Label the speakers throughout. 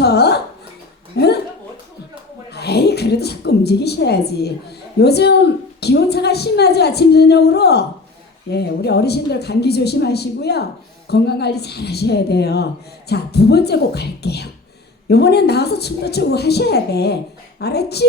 Speaker 1: 많죠? 응? 아이 그래도 자꾸 움직이셔야지. 요즘 기온차가 심하죠 아침 저녁으로. 예, 우리 어르신들 감기 조심하시고요. 건강 관리 잘 하셔야 돼요. 자, 두 번째 곡 갈게요. 요번엔 나와서 춤도 추고 하셔야 돼. 알았죠?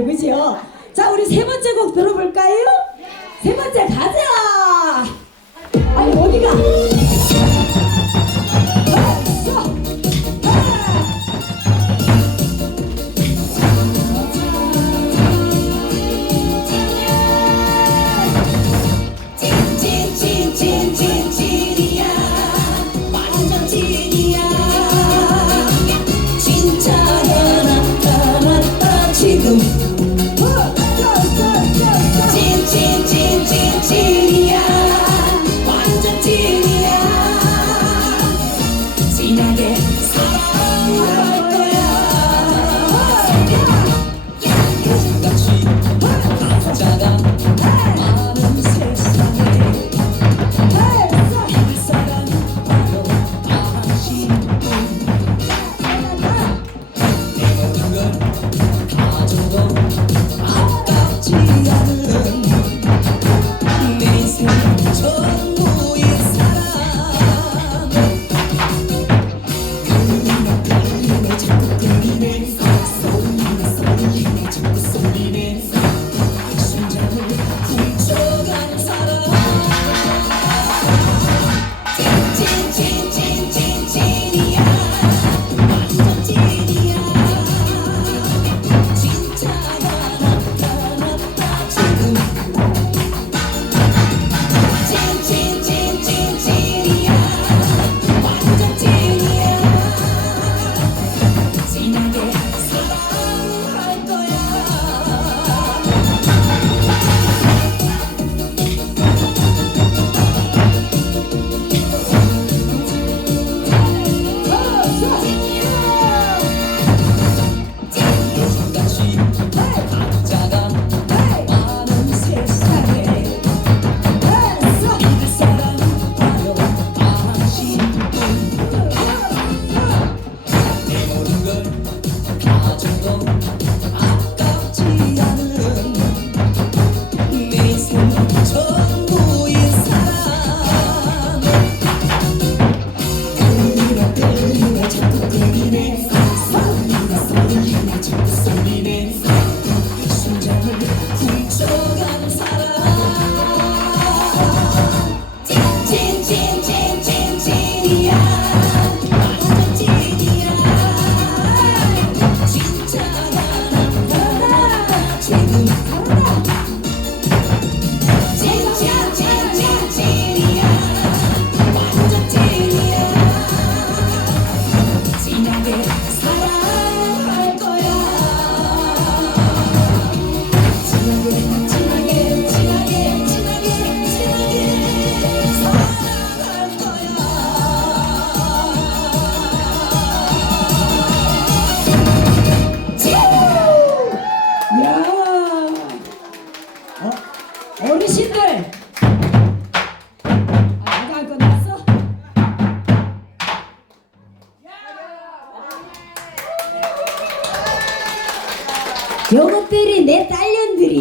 Speaker 1: 그죠? 자 우리 세 번째 곡 들어볼까요? 세 번째 가자 아니 어디가
Speaker 2: 진하게 사랑
Speaker 1: 나는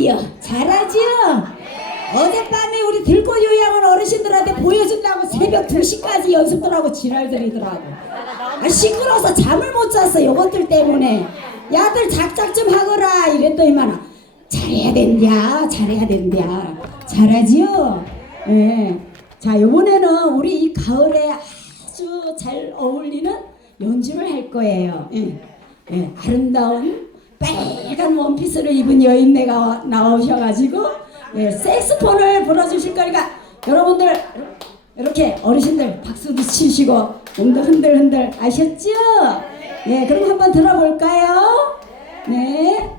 Speaker 2: 딸년들이요. 잘하지요? 어젯밤에 우리 들꽃 요양을 어르신들한테 보여준다고 새벽 2시까지 연습들 하고 지랄들이더라고. 아, 시끄러워서 잠을 못 잤어, 요것들 때문에. 야들 작작 좀 하거라. 이랬더니만, 잘해야 된다, 잘해야 된다. 잘하지요? 예. 자, 요번에는 우리 이 가을에 아주 잘 어울리는 연주를 할 거예요. 예. 예, 아름다운 빨 빨간 원피스를 입은 여인네가 나오셔가지고 네, 섹스폰을 불어주실 거니까 여러분들 이렇게 어르신들 박수도 치시고 몸도 흔들흔들 아셨죠? 네, 그럼 한번 들어볼까요? 네.